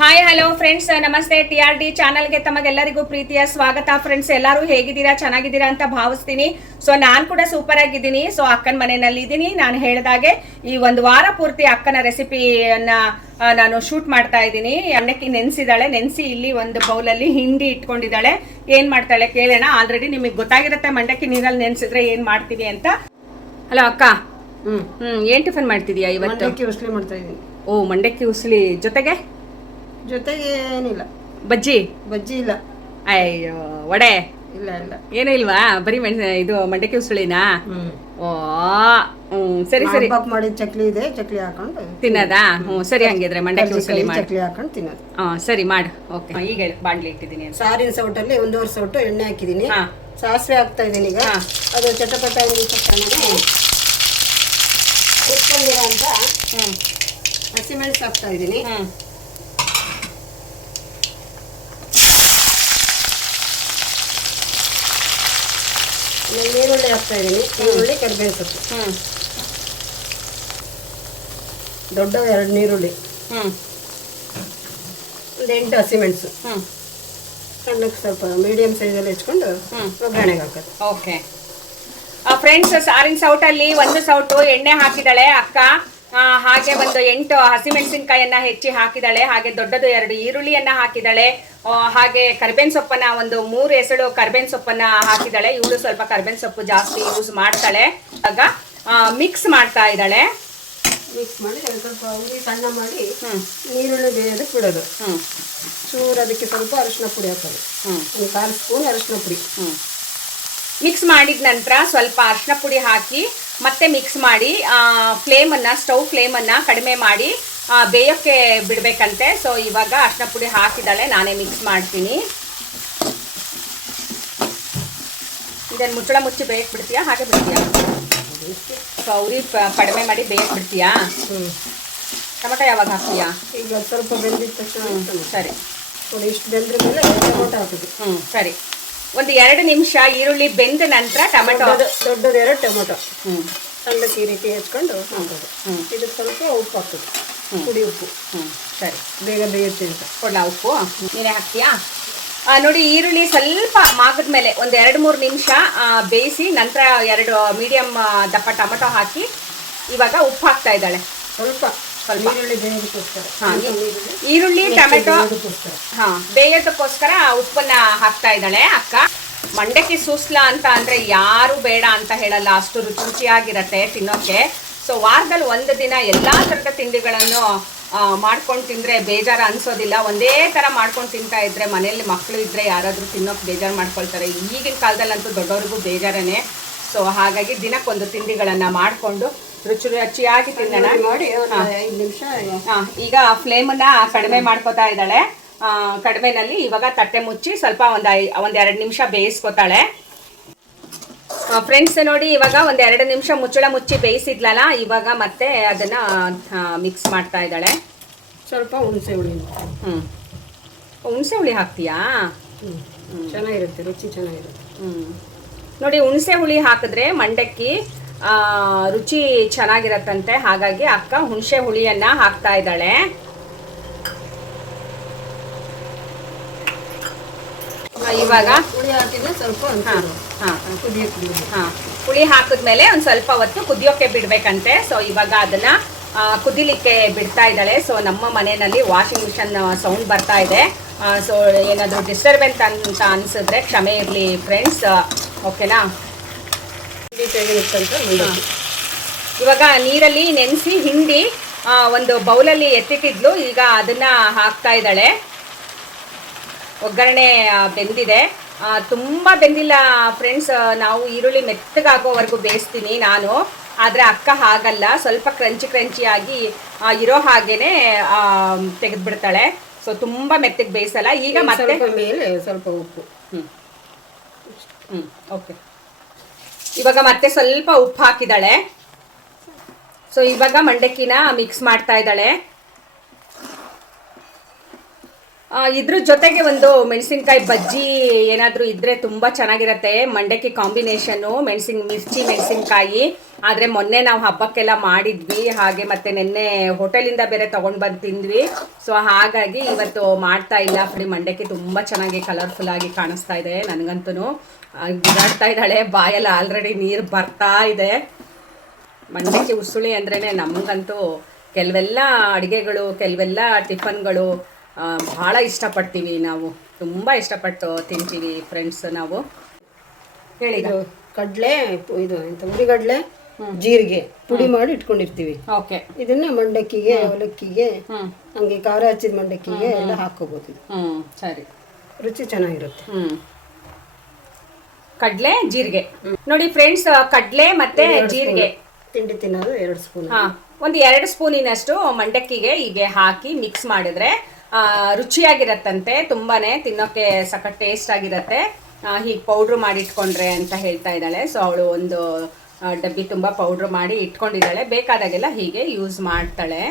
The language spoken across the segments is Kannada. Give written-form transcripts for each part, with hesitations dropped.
ಹಾಯ್ ಹಲೋ ಫ್ರೆಂಡ್ಸ್, ನಮಸ್ತೆ. TRD ಚಾನಲ್ಗೆ ತಮಗೆಲ್ಲರಿಗೂ ಪ್ರೀತಿಯ ಸ್ವಾಗತ. ಫ್ರೆಂಡ್ಸ್, ಎಲ್ಲರೂ ಹೇಗಿದ್ದೀರಾ? ಚೆನ್ನಾಗಿದ್ದೀರಾ ಅಂತ ಭಾವಿಸ್ತೀನಿ. ಸೊ ನಾನು ಕೂಡ ಸೂಪರ್ ಆಗಿದ್ದೀನಿ. ಸೊ ಅಕ್ಕನ ಮನೆಯಲ್ಲಿ ಇದ್ದೀನಿ. ನಾನು ಹೇಳಿದಾಗೆ ಈ ಒಂದು ವಾರ ಪೂರ್ತಿ ಅಕ್ಕನ ರೆಸಿಪಿಯನ್ನ ನಾನು ಶೂಟ್ ಮಾಡ್ತಾ ಇದ್ದೀನಿ. ಅನ್ನಕ್ಕೆ ನೆನೆಸಿದಾಳೆ. ನೆನೆಸಿ ಇಲ್ಲಿ ಒಂದು ಬೌಲಲ್ಲಿ ಹಿಂಡಿ ಇಟ್ಕೊಂಡಿದ್ದಾಳೆ. ಏನ್ ಮಾಡ್ತಾಳೆ ಕೇಳೋಣ. ಆಲ್ರೆಡಿ ನಿಮಗೆ ಗೊತ್ತಾಗಿರುತ್ತೆ ಮಂಡಕ್ಕಿ ನೀರಲ್ಲಿ ನೆನೆಸಿದ್ರೆ ಏನ್ ಮಾಡ್ತೀವಿ ಅಂತ. ಹಲೋ ಅಕ್ಕ. ಏನ್ ಟಿಫನ್ ಮಾಡ್ತಿದೀಯಾ ಇವತ್ತು? ಮಂಡಕ್ಕಿ ಉಸ್ಲಿ ಮಾಡ್ತಾ ಇದ್ದೀನಿ. ಓ, ಮಂಡಕ್ಕಿ ಉಸ್ಲಿ ಜೊತೆಗೆ ಏನಿಲ್ಲ. ಬಜ್ಜಿ ಇಲ್ಲ. ಅಯ್ಯೋ, ವಡೆ ಇಲ್ಲ ಇಲ್ಲ ಏನೂ ಇಲ್ವಾ? ಬರೀ ಇದು ಮಂಡಕ್ಕಿ ಉಸುಳಿನಾ? ಓ, ಸರಿ ಸರಿ. ಮಾಡಿ ಚಕ್ಲಿ ಇದೆ, ಚಕ್ಲಿ ಹಾಕೊಂಡು ತಿನ್ನದಾ? ಸರಿ. ಹಂಗಿದ್ರೆ ಮಂಡಕ್ಕಿ ಉಸುಳಿ ಮಾಡಿ. ಚಕ್ಲಿ ಹಾಕೊಂಡು ತಿನ್ನೋದು. ಸರಿ ಮಾಡು. ಓಕೆ, ಈಗ ಬಾಣ್ಲಿ ಇಟ್ಟಿದ್ದೀನಿ. ಸಾರಿನ ಸೌಟಲ್ಲಿ 1.5 ಸೌಟು ಎಣ್ಣೆ ಹಾಕಿದ್ದೀನಿ. ಸಾಸಿವೆ ಹಾಕ್ತಾ ಇದ್ದೀನಿ. ಈಗ ಅದು ಚಟಪಟ ತಕ್ಷಣನೇ ಕುತ್ಕೊಂಡಿರೋ ಅಂತ ಹಸಿಮೆಣಸು ಹಾಕ್ತಾ ಇದ್ದೀನಿ. ಈರುಳ್ಳಿ ಹಾಕ್ತಾ ಇದ್ದೀನಿ. ಈರುಳ್ಳಿ, ಕರಿಬೇವು ಸೊಪ್ಪು, ದೊಡ್ಡ 2 ನೀರುಳ್ಳಿ, ಒಂದು 8 ಹಸಿಮೆಣಸು, ಸಣ್ಣಕ್ಕೆ ಸ್ವಲ್ಪ ಮೀಡಿಯಂ ಸೈಜಲ್ಲಿ ಹೆಚ್ಕೊಂಡು ಒಗ್ಗರಣೆಗೆ ಹಾಕೋದು. ಓಕೆ ಫ್ರೆಂಡ್ಸ್, ಸಾರಿನ ಸೌಟಲ್ಲಿ 1 ಸೌಟು ಎಣ್ಣೆ ಹಾಕಿದಾಳೆ ಅಕ್ಕ. ಹಾಗೆ ಒಂದು 8 ಹಸಿಮೆಣಸಿನಕಾಯಿಯನ್ನ ಹೆಚ್ಚಿ ಹಾಕಿದಾಳೆ. ಹಾಗೆ ದೊಡ್ಡದು 2 ಈರುಳ್ಳಿಯನ್ನ ಹಾಕಿದಾಳೆ. ಹಾಗೆ ಕರ್ಬೇವಿನ ಸೊಪ್ಪನ್ನ ಒಂದು 3 ಎಸಳು ಕರ್ಬೇವಿನ ಸೊಪ್ಪನ್ನ ಹಾಕಿದಾಳೆ. ಇವಳು ಸ್ವಲ್ಪ ಕರ್ಬೇವಿನ ಸೊಪ್ಪು ಜಾಸ್ತಿ ಯೂಸ್ ಮಾಡ್ತಾಳೆ. ಆಗ ಮಿಕ್ಸ್ ಮಾಡ್ತಾ ಇದ್ದಾಳೆ. ಮಿಕ್ಸ್ ಮಾಡಿ ಸ್ವಲ್ಪ ಉರಿ ಸಣ್ಣ ಮಾಡಿ ನೀರುಳ್ಳಿ ಬೇಯೋದಕ್ಕೆ ಬಿಡೋದು. ಚೂರು ಅದಕ್ಕೆ ಸ್ವಲ್ಪ ಅರಿಶಿನ ಪುಡಿ ಹಾಕೋದು. ಒಂದು 1/4 ಸ್ಪೂನ್ ಅರಿಶಿನ ಪುಡಿ. ಮಿಕ್ಸ್ ಮಾಡಿದ ನಂತರ ಸ್ವಲ್ಪ ಅರಿಶಿನ ಪುಡಿ ಹಾಕಿ ಮತ್ತೆ ಮಿಕ್ಸ್ ಮಾಡಿ ಸ್ಟವ್ ಫ್ಲೇಮನ್ನು ಕಡಿಮೆ ಮಾಡಿ ಬೇಯೋಕ್ಕೆ ಬಿಡಬೇಕಂತೆ. ಸೊ ಇವಾಗ ಅರಿಶಿನ ಪುಡಿ ಹಾಕಿದ್ದಾಳೆ. ನಾನೇ ಮಿಕ್ಸ್ ಮಾಡ್ತೀನಿ. ಇದನ್ನು ಮುಚ್ಚಳ ಮುಚ್ಚಿ ಬೇಯಕ್ಕೆ ಬಿಡ್ತೀಯಾ? ಹಾಗೆ ಬಿಡ್ತೀಯಾ? ಸೊ ಉರಿ ಕಡಿಮೆ ಮಾಡಿ ಬೇಯಕ್ಕೆ ಬಿಡ್ತೀಯಾ? ಟೊಮೆಟೊ ಯಾವಾಗ ಹಾಕ್ತೀಯಾ? ಈಗ ಸ್ವಲ್ಪ ಬೆಂದಿದ ತಕ್ಷಣ. ಸರಿ, ಇಷ್ಟು ಬೆಂದ್ರ ಮೇಲೆ ಟೊಮೆಟೊ ಹಾಕೋದು. ಸರಿ. ಒಂದು 2 ನಿಮಿಷ ಈರುಳ್ಳಿ ಬೆಂದ ನಂತರ ಟೊಮೆಟೊ, ದೊಡ್ಡದು 2 ಟೊಮೆಟೊ ಸಣ್ಣಕ್ಕೆ ಈ ರೀತಿ ಹೆಚ್ಕೊಂಡು ಹಾಕೋದು. ಇದಕ್ಕೆ ಸ್ವಲ್ಪ ಉಪ್ಪು ಹಾಕೋದು, ಪುಡಿ ಉಪ್ಪು. ಸರಿ, ಬೇಗ ಬೇಯುತ್ತೆ ಅಂತ. ಕೊಡ್ಲಾ ಉಪ್ಪು? ನೀನೇ ಹಾಕ್ತೀಯಾ? ನೋಡಿ, ಈರುಳ್ಳಿ ಸ್ವಲ್ಪ ಮಾಗದ ಮೇಲೆ ಒಂದು 2-3 ನಿಮಿಷ ಬೇಯಿಸಿ ನಂತರ 2 ಮೀಡಿಯಮ್ ದಪ್ಪ ಟೊಮೆಟೊ ಹಾಕಿ ಇವಾಗ ಉಪ್ಪು ಹಾಕ್ತಾ ಇದ್ದಾಳೆ. ಸ್ವಲ್ಪ ಈರುಳ್ಳಿ ಟೊಮೆಟೊ ಬೇಯೋದಕ್ಕೋಸ್ಕರ ಉಪ್ಪನ್ನ ಹಾಕ್ತಾ ಇದ್ದಾಳೆ ಅಕ್ಕ. ಮಂಡಕ್ಕಿ ಸೂಸ್ಲಾ ಅಂತ ಅಂದ್ರೆ ಯಾರು ಬೇಡ ಅಂತ ಹೇಳಲ್ಲ, ಅಷ್ಟು ರುಚಿಯಾಗಿರತ್ತೆ ತಿನ್ನೋಕೆ. ಸೊ ವಾರದಲ್ಲಿ 1 ದಿನ ಎಲ್ಲಾ ತರದ ತಿಂಡಿಗಳನ್ನು ಮಾಡ್ಕೊಂಡು ತಿಂದ್ರೆ ಬೇಜಾರು ಅನ್ಸೋದಿಲ್ಲ. ಒಂದೇ ತರ ಮಾಡ್ಕೊಂಡು ತಿಂತಾ ಇದ್ರೆ ಮನೆಯಲ್ಲಿ ಮಕ್ಕಳು ಇದ್ರೆ ಯಾರಾದ್ರೂ ತಿನ್ನೋಕೆ ಬೇಜಾರು ಮಾಡ್ಕೊಳ್ತಾರೆ. ಈಗಿನ ಕಾಲದಲ್ಲಂತೂ ದೊಡ್ಡವ್ರಿಗೂ ಬೇಜಾರನೇ. ಸೊ ಹಾಗಾಗಿ ದಿನಕ್ಕೊಂದು ತಿಂಡಿಗಳನ್ನ ಮಾಡಿಕೊಂಡು ರುಚಿಯಾಗಿ ತಿನ್ನೋಣ ಮಾಡಿ 5 ನಿಮಿಷ. ಈಗ ಫ್ಲೇಮನ್ನ ಕಡಿಮೆ ಮಾಡ್ಕೋತಾ ಇದ್ದಾಳೆ. ಕಡಿಮೆನಲ್ಲಿ ಇವಾಗ ತಟ್ಟೆ ಮುಚ್ಚಿ ಸ್ವಲ್ಪ ಒಂದ್ 2 ನಿಮಿಷ ಬೇಯಿಸ್ಕೊತಾಳೆ. ಫ್ರೆಂಡ್ಸ್ ನೋಡಿ, ಇವಾಗ 1-2 ನಿಮಿಷ ಮುಚ್ಚಳ ಮುಚ್ಚಿ ಬೇಯಿಸಿದ್ಲಲ್ಲ, ಇವಾಗ ಮತ್ತೆ ಅದನ್ನ ಮಿಕ್ಸ್ ಮಾಡ್ತಾ ಇದ್ದಾಳೆ. ಸ್ವಲ್ಪ ಹುಣಸೆ ಹುಳಿ. ಹುಣಸೆ ಹುಳಿ ಹಾಕ್ತೀಯಾ? ಚೆನ್ನಾಗಿರುತ್ತೆ, ರುಚಿ ಚೆನ್ನಾಗಿರುತ್ತೆ. ನೋಡಿ, ಹುಣಸೆ ಹುಳಿ ಹಾಕಿದ್ರೆ ಮಂಡಕ್ಕಿ ರುಚಿ ಚೆನ್ನಾಗಿರತ್ತಂತೆ. ಹಾಗಾಗಿ ಅಕ್ಕ ಹುಣಸೆ ಹುಳಿಯನ್ನ ಹಾಕ್ತಾ ಇದ್ದಾಳೆ. ಇವಾಗ ಹುಳಿ ಹಾಕಿದ್ರೆ ಸ್ವಲ್ಪ ಹುಳಿ ಹಾಕಿದ್ಮೇಲೆ ಒಂದ್ ಸ್ವಲ್ಪ ಹೊತ್ತು ಕುದಿಯೋಕೆ ಬಿಡ್ಬೇಕಂತೆ. ಸೊ ಇವಾಗ ಅದನ್ನ ಕುದಿಲಿಕ್ಕೆ ಬಿಡ್ತಾ ಇದ್ದಾಳೆ. ಸೊ ನಮ್ಮ ಮನೆಯಲ್ಲಿ ವಾಷಿಂಗ್ ಮಿಷನ್ ಸೌಂಡ್ ಬರ್ತಾ ಇದೆ. ಸೊ ಏನಾದರೂ ಡಿಸ್ಟರ್ಬೆನ್ಸ್ ಅಂತ ಅನ್ಸಿದ್ರೆ ಕ್ಷಮೆ ಇರಲಿ ಫ್ರೆಂಡ್ಸ್. ಓಕೆನಾ? ಇವಾಗ ನೀರಲ್ಲಿ ನೆನೆಸಿ ಹಿಂಡಿ ಒಂದು ಬೌಲಲ್ಲಿ ಎತ್ತಿಟ್ಟಿದ್ಲು. ಈಗ ಅದನ್ನ ಹಾಕ್ತಾ ಇದ್ದಾಳೆ. ಒಗ್ಗರಣೆ ಬೆಂದಿದೆ, ತುಂಬ ಬೆಂದಿಲ್ಲ ಫ್ರೆಂಡ್ಸ್. ನಾವು ಈರುಳ್ಳಿ ಮೆತ್ತಗಾಗೋವರೆಗೂ ಬೇಯಿಸ್ತೀನಿ ನಾನು, ಆದರೆ ಅಕ್ಕ ಹಾಗಲ್ಲ, ಸ್ವಲ್ಪ ಕ್ರಂಚಿಯಾಗಿ ಇರೋ ಹಾಗೇನೆ ತೆಗೆದುಬಿಡ್ತಾಳೆ. ಸೊ ತುಂಬ ಮೆತ್ತಗೆ ಬೇಯಿಸಲ್ಲ. ಈಗ ಮತ್ತೆ ಮೇಲೆ ಸ್ವಲ್ಪ ಉಪ್ಪು. ಓಕೆ, ಇವಾಗ ಮತ್ತೆ ಸ್ವಲ್ಪ ಉಪ್ಪು ಹಾಕಿದಾಳೆ. ಸೊ ಇವಾಗ ಮಂಡಕ್ಕಿನ ಮಿಕ್ಸ್ ಮಾಡ್ತಾ ಇದ್ದಾಳೆ. ಇದ್ರ ಜೊತೆಗೆ ಒಂದು ಮೆಣಸಿನ್ಕಾಯಿ ಬಜ್ಜಿ ಏನಾದರೂ ಇದ್ದರೆ ತುಂಬ ಚೆನ್ನಾಗಿರುತ್ತೆ. ಮಂಡಕ್ಕಿ ಕಾಂಬಿನೇಷನ್ನು ಮಿರ್ಚಿ ಮೆಣಸಿನ್ಕಾಯಿ. ಆದರೆ ಮೊನ್ನೆ ನಾವು ಹಬ್ಬಕ್ಕೆಲ್ಲ ಮಾಡಿದ್ವಿ, ಹಾಗೆ ಮತ್ತು ನಿನ್ನೆ ಹೋಟೆಲಿಂದ ಬೇರೆ ತೊಗೊಂಡು ಬಂದು ತಿಂದ್ವಿ. ಸೊ ಹಾಗಾಗಿ ಇವತ್ತು ಮಾಡ್ತಾ ಇಲ್ಲ. ಫ್ರೀ ಮಂಡಕ್ಕಿ ತುಂಬ ಚೆನ್ನಾಗಿ ಕಲರ್ಫುಲ್ಲಾಗಿ ಕಾಣಿಸ್ತಾ ಇದೆ. ನನಗಂತೂ ಬಿಡಾಡ್ತಾ ಇದ್ದಾಳೆ, ಬಾಯಲ್ಲಿ ಆಲ್ರೆಡಿ ನೀರು ಬರ್ತಾ ಇದೆ. ಮಂಡಕ್ಕಿ ಉಸುಳಿ ಅಂದ್ರೇ ನಮಗಂತೂ ಕೆಲವೆಲ್ಲ ಅಡುಗೆಗಳು, ಕೆಲವೆಲ್ಲ ಟಿಫನ್ಗಳು ಭಾಳ ಇಷ್ಟಪಡ್ತೀವಿ. ನಾವು ತುಂಬ ಇಷ್ಟಪಟ್ಟು ತಿಂತೀವಿ ಫ್ರೆಂಡ್ಸ್. ನಾವು ಹೇಳಿ, ಕಡಲೆ ಇದು ಎಂತ ಉರಿಗಡಲೆ ಜೀರಿಗೆ ಪುಡಿ ಮಾಡಿ ಇಟ್ಕೊಂಡಿರ್ತೀವಿ. ಓಕೆ, ಇದನ್ನ ಮಂಡಕ್ಕಿಗೆ, ಅವಲಕ್ಕಿಗೆ, ಹಂಗೆ ಖಾರ ಹಚ್ಚಿದ ಮಂಡಕ್ಕಿಗೆ ಎಲ್ಲ ಹಾಕೋಬಹುದು. ಸರಿ, ರುಚಿ ಚೆನ್ನಾಗಿರುತ್ತೆ. ಕಡಲೆ ಜೀರಿಗೆ ನೋಡಿ ಫ್ರೆಂಡ್ಸ್, ಕಡಲೆ ಮತ್ತೆ ಜೀರಿಗೆ ತಿಂಡಿ ತಿನ್ನೋದು 2 ಸ್ಪೂನ್. ಒಂದು 2 ಸ್ಪೂನಿನಷ್ಟು ಮಂಡಕ್ಕಿಗೆ ಹೀಗೆ ಹಾಕಿ ಮಿಕ್ಸ್ ಮಾಡಿದ್ರೆ ರುಚಿಯಾಗಿರತ್ತಂತೆ. ತುಂಬಾನೇ ತಿನ್ನೋಕೆ ಸಖತ್ ಟೇಸ್ಟ್ ಆಗಿರತ್ತೆ ಹೀಗೆ ಪೌಡ್ರ್ ಮಾಡಿ ಇಟ್ಕೊಂಡ್ರೆ ಅಂತ ಹೇಳ್ತಾ ಇದ್ದಾಳೆ. ಸೊ ಅವಳು ಒಂದು ಡಬ್ಬಿ ತುಂಬ ಪೌಡ್ರ್ ಮಾಡಿ ಇಟ್ಕೊಂಡಿದ್ದಾಳೆ, ಬೇಕಾದಾಗೆಲ್ಲ ಹೀಗೆ ಯೂಸ್ ಮಾಡ್ತಾಳೆ.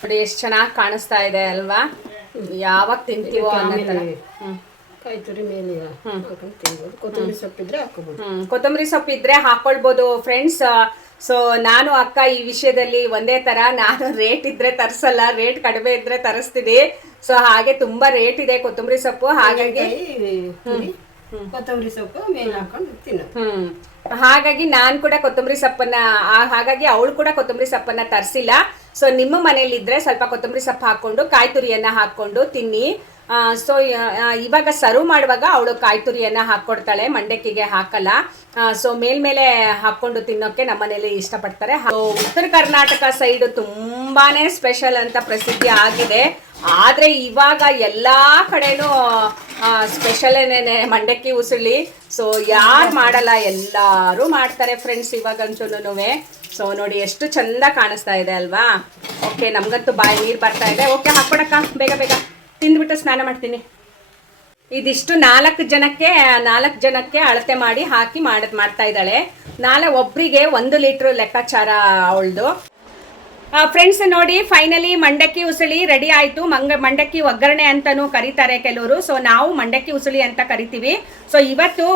ನೋಡಿ ಎಷ್ಟು ಚೆನ್ನಾಗಿ ಕಾಣಿಸ್ತಾ ಇದೆ ಅಲ್ವಾ? ಯಾವಾಗ ತಿಂತೀವೋ ಅನ್ನೋ ಥರ. ಕಾಯಿ ತುರಿ ಮೇಲೆ ತಿನ್ಬೋದು. ಕೊತ್ತಂಬರಿ ಸೊಪ್ಪಿದ್ರೆ ಹಾಕೋಬಹುದು. ಕೊತ್ತಂಬರಿ ಸೊಪ್ಪಿದ್ರೆ ಹಾಕೊಳ್ಬೋದು ಫ್ರೆಂಡ್ಸ್. ಸೊ ನಾನು ಅಕ್ಕ ಈ ವಿಷಯದಲ್ಲಿ ಒಂದೇ ಥರ. ನಾನು ರೇಟ್ ಇದ್ರೆ ತರಿಸಲ್ಲ, ರೇಟ್ ಕಡಿಮೆ ಇದ್ರೆ ತರಿಸ್ತೀನಿ. ಸೊ ಹಾಗೆ ತುಂಬ ರೇಟ್ ಇದೆ ಕೊತ್ತಂಬರಿ ಸೊಪ್ಪು, ಹಾಗಾಗಿ ಕೊತ್ತಂಬರಿ ಸೊಪ್ಪು ಮೇಲೆ ಹಾಕೊಂಡು ತಿನ್ನು. ಹಾಗಾಗಿ ನಾನು ಕೂಡ ಕೊತ್ತಂಬರಿ ಸೊಪ್ಪನ್ನ, ಹಾಗಾಗಿ ಅವಳು ಕೂಡ ಕೊತ್ತಂಬರಿ ಸೊಪ್ಪನ್ನ ತರಿಸಿಲ್ಲ. ಸೊ ನಿಮ್ಮ ಮನೇಲಿ ಇದ್ರೆ ಸ್ವಲ್ಪ ಕೊತ್ತಂಬರಿ ಸೊಪ್ಪು ಹಾಕೊಂಡು ಕಾಯಿ ತುರಿಯನ್ನ ಹಾಕೊಂಡು ತಿನ್ನಿ. ಸೊ ಇವಾಗ ಸರ್ವ್ ಮಾಡುವಾಗ ಅವಳು ಕಾಯಿ ತುರಿಯನ್ನ ಹಾಕ್ಕೊಡ್ತಾಳೆ, ಮಂಡಕ್ಕಿಗೆ ಹಾಕಲ್ಲ. ಸೊ ಮೇಲ್ಮೇಲೆ ಹಾಕೊಂಡು ತಿನ್ನೋಕೆ ನಮ್ಮನೇಲಿ ಇಷ್ಟಪಡ್ತಾರೆ. ಉತ್ತರ ಕರ್ನಾಟಕ ಸೈಡ್ ತುಂಬಾನೇ ಸ್ಪೆಷಲ್ ಅಂತ ಪ್ರಸಿದ್ಧಿ ಆಗಿದೆ. ಆದರೆ ಇವಾಗ ಎಲ್ಲ ಕಡೆನೂ ಸ್ಪೆಷಲೇನೆ ಮಂಡಕ್ಕಿ ಉಸುಳಿ. ಸೊ ಯಾರು ಮಾಡಲ್ಲ, ಎಲ್ಲರೂ ಮಾಡ್ತಾರೆ ಫ್ರೆಂಡ್ಸ್ ಇವಾಗಂತೂ. ಸೊ ನೋಡಿ ಎಷ್ಟು ಚಂದ ಕಾಣಿಸ್ತಾ ಇದೆ ಅಲ್ವಾ? ಓಕೆ, ನಮಗಂತೂ ಬಾಯಿ ನೀರು ಬರ್ತಾ ಇದೆ. ಓಕೆ, ಹಾಕ್ಕೊಡಕ್ಕ, ಬೇಗ ಬೇಗ ತಿಂದ್ಬಿಟ್ಟು ಸ್ನಾನ ಮಾಡ್ತೀನಿ. ಇದಿಷ್ಟು 4 ಜನಕ್ಕೆ ಅಳತೆ ಮಾಡಿ ಹಾಕಿ ಮಾಡ್ತಾ ಇದ್ದಾಳೆ. ಒಬ್ಬರಿಗೆ 1 ಲೀಟ್ರ್ ಲೆಕ್ಕಾಚಾರ ಅವಳದು. ಫ್ರೆಂಡ್ಸ್ ನೋಡಿ, ಫೈನಲಿ ಮಂಡಕ್ಕಿ ಉಸುಳಿ ರೆಡಿ ಆಯಿತು. ಮಂಡಕ್ಕಿ ಒಗ್ಗರಣೆ ಅಂತಲೂ ಕರೀತಾರೆ ಕೆಲವರು. ಸೊ ನಾವು ಮಂಡಕ್ಕಿ ಉಸುಳಿ ಅಂತ ಕರಿತೀವಿ. ಸೊ ಇವತ್ತು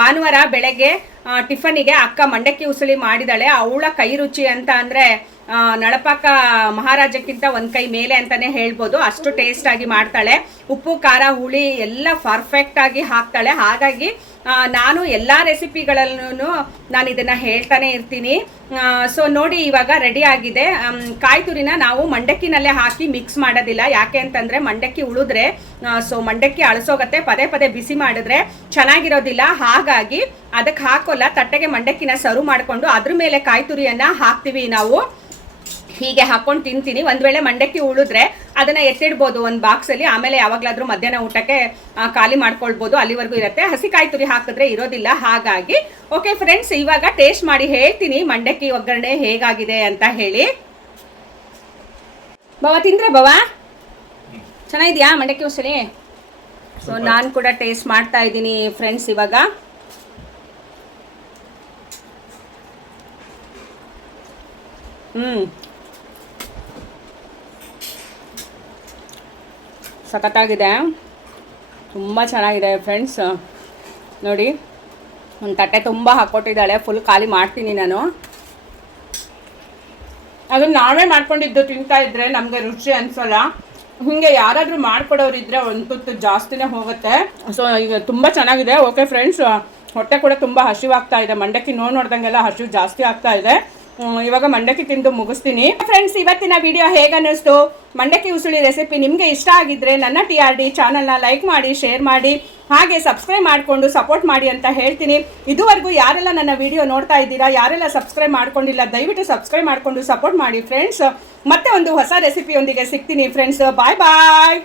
ಭಾನುವಾರ ಬೆಳಗ್ಗೆ ಟಿಫನಿಗೆ ಅಕ್ಕ ಮಂಡಕ್ಕಿ ಉಸುಳಿ ಮಾಡಿದಾಳೆ. ಅವಳ ಕೈ ರುಚಿ ಅಂತ ಅಂದರೆ ನಳಪಾಕ ಮಹಾರಾಜಕ್ಕಿಂತ 1 ಕೈ ಮೇಲೆ ಅಂತಲೇ ಹೇಳ್ಬೋದು. ಅಷ್ಟು ಟೇಸ್ಟಾಗಿ ಮಾಡ್ತಾಳೆ. ಉಪ್ಪು ಖಾರ ಹುಳಿ ಎಲ್ಲ ಪರ್ಫೆಕ್ಟಾಗಿ ಹಾಕ್ತಾಳೆ. ಹಾಗಾಗಿ ನಾನು ಎಲ್ಲ ರೆಸಿಪಿಗಳಲ್ಲೂ ನಾನು ಇದನ್ನು ಹೇಳ್ತಾನೆ ಇರ್ತೀನಿ. ಸೊ ನೋಡಿ, ಇವಾಗ ರೆಡಿ ಆಗಿದೆ. ಕಾಯಿ ತುರಿನ ನಾವು ಮಂಡಕ್ಕಿನಲ್ಲೇ ಹಾಕಿ ಮಿಕ್ಸ್ ಮಾಡೋದಿಲ್ಲ. ಯಾಕೆ ಅಂತಂದರೆ ಮಂಡಕ್ಕಿ ಉಳಿದ್ರೆ ಸೊ ಮಂಡಕ್ಕಿ ಅಳಸೋಗತ್ತೆ. ಪದೇ ಪದೇ ಬಿಸಿ ಮಾಡಿದ್ರೆ ಚೆನ್ನಾಗಿರೋದಿಲ್ಲ. ಹಾಗಾಗಿ ಅದಕ್ಕೆ ಹಾಕೋಲ್ಲ. ತಟ್ಟೆಗೆ ಮಂಡಕ್ಕಿನ ಸರ್ವ್ ಮಾಡಿಕೊಂಡು ಅದ್ರ ಮೇಲೆ ಕಾಯಿ ತುರಿಯನ್ನು ಹಾಕ್ತೀವಿ ನಾವು. ಹೀಗೆ ಹಾಕೊಂಡು ತಿಂತೀನಿ. ಒಂದು ವೇಳೆ ಮಂಡಕ್ಕಿ ಉಳಿದ್ರೆ ಅದನ್ನು ಎತ್ತಿಡ್ಬೋದು ಒಂದು ಬಾಕ್ಸಲ್ಲಿ. ಆಮೇಲೆ ಯಾವಾಗಲಾದರೂ ಮಧ್ಯಾಹ್ನ ಊಟಕ್ಕೆ ಖಾಲಿ ಮಾಡ್ಕೊಳ್ಬೋದು, ಅಲ್ಲಿವರೆಗೂ ಇರುತ್ತೆ. ಹಸಿಕಾಯಿ ತುರಿ ಹಾಕಿದ್ರೆ ಇರೋದಿಲ್ಲ. ಹಾಗಾಗಿ ಓಕೆ ಫ್ರೆಂಡ್ಸ್, ಇವಾಗ ಟೇಸ್ಟ್ ಮಾಡಿ ಹೇಳ್ತೀನಿ ಮಂಡಕ್ಕಿ ಒಗ್ಗರಣೆ ಹೇಗಾಗಿದೆ ಅಂತ ಹೇಳಿ. ಬಾವ ತಿಂದ್ರೆ ಬಾವ ಚೆನ್ನಾಗಿದೆಯಾ ಮಂಡಕ್ಕಿ ಉಸುಳಿ? ಸೊ ನಾನು ಕೂಡ ಟೇಸ್ಟ್ ಮಾಡ್ತಾ ಇದ್ದೀನಿ ಫ್ರೆಂಡ್ಸ್ ಇವಾಗ. ಸಖತ್ತಾಗಿದೆ, ತುಂಬ ಚೆನ್ನಾಗಿದೆ ಫ್ರೆಂಡ್ಸ್. ನೋಡಿ, ಒಂದು ತಟ್ಟೆ ತುಂಬ ಹಾಕ್ಕೊಟ್ಟಿದ್ದಾಳೆ. ಫುಲ್ ಖಾಲಿ ಮಾಡ್ತೀನಿ ನಾನು. ಅದನ್ನು ನಾವೇ ಮಾಡ್ಕೊಂಡಿದ್ದು ತಿಂತಾ ಇದ್ರೆ ನಮಗೆ ರುಚಿ ಅನಿಸೋಲ್ಲ. ಹೀಗೆ ಯಾರಾದರೂ ಮಾಡ್ಕೊಡೋರಿದ್ರೆ ಒಂದು ತುತ್ತು ಜಾಸ್ತಿನೇ ಹೋಗುತ್ತೆ. ಸೊ ಈಗ ತುಂಬ ಚೆನ್ನಾಗಿದೆ. ಓಕೆ ಫ್ರೆಂಡ್ಸ್, ಹೊಟ್ಟೆ ಕೂಡ ತುಂಬ ಹಸಿವಾಗ್ತಾ ಇದೆ. ಮಂಡಕ್ಕಿ ನೋಡ್ದಂಗೆಲ್ಲ ಹಸಿವು ಜಾಸ್ತಿ ಆಗ್ತಾ ಇದೆ. ಇವಾಗ ಮಂಡಕ್ಕಿ ತಿಂದು ಮುಗಿಸ್ತೀನಿ. ಫ್ರೆಂಡ್ಸ್, ಇವತ್ತಿನ ವಿಡಿಯೋ ಹೇಗನ್ನಿಸ್ತು? ಮಂಡಕ್ಕಿ ಉಸುಳಿ ರೆಸಿಪಿ ನಿಮಗೆ ಇಷ್ಟ ಆಗಿದ್ರೆ ನನ್ನ TRD ಚಾನಲ್ನ ಲೈಕ್ ಮಾಡಿ, ಶೇರ್ ಮಾಡಿ, ಹಾಗೆ ಸಬ್ಸ್ಕ್ರೈಬ್ ಮಾಡಿಕೊಂಡು ಸಪೋರ್ಟ್ ಮಾಡಿ ಅಂತ ಹೇಳ್ತೀನಿ. ಇದುವರೆಗೂ ಯಾರೆಲ್ಲ ನನ್ನ ವಿಡಿಯೋ ನೋಡ್ತಾ ಇದ್ದೀರಾ, ಯಾರೆಲ್ಲ ಸಬ್ಸ್ಕ್ರೈಬ್ ಮಾಡ್ಕೊಂಡಿಲ್ಲ, ದಯವಿಟ್ಟು ಸಬ್ಸ್ಕ್ರೈಬ್ ಮಾಡಿಕೊಂಡು ಸಪೋರ್ಟ್ ಮಾಡಿ ಫ್ರೆಂಡ್ಸ್. ಮತ್ತೆ ಒಂದು ಹೊಸ ರೆಸಿಪಿಯೊಂದಿಗೆ ಸಿಗ್ತೀನಿ ಫ್ರೆಂಡ್ಸ್. ಬಾಯ್ ಬಾಯ್.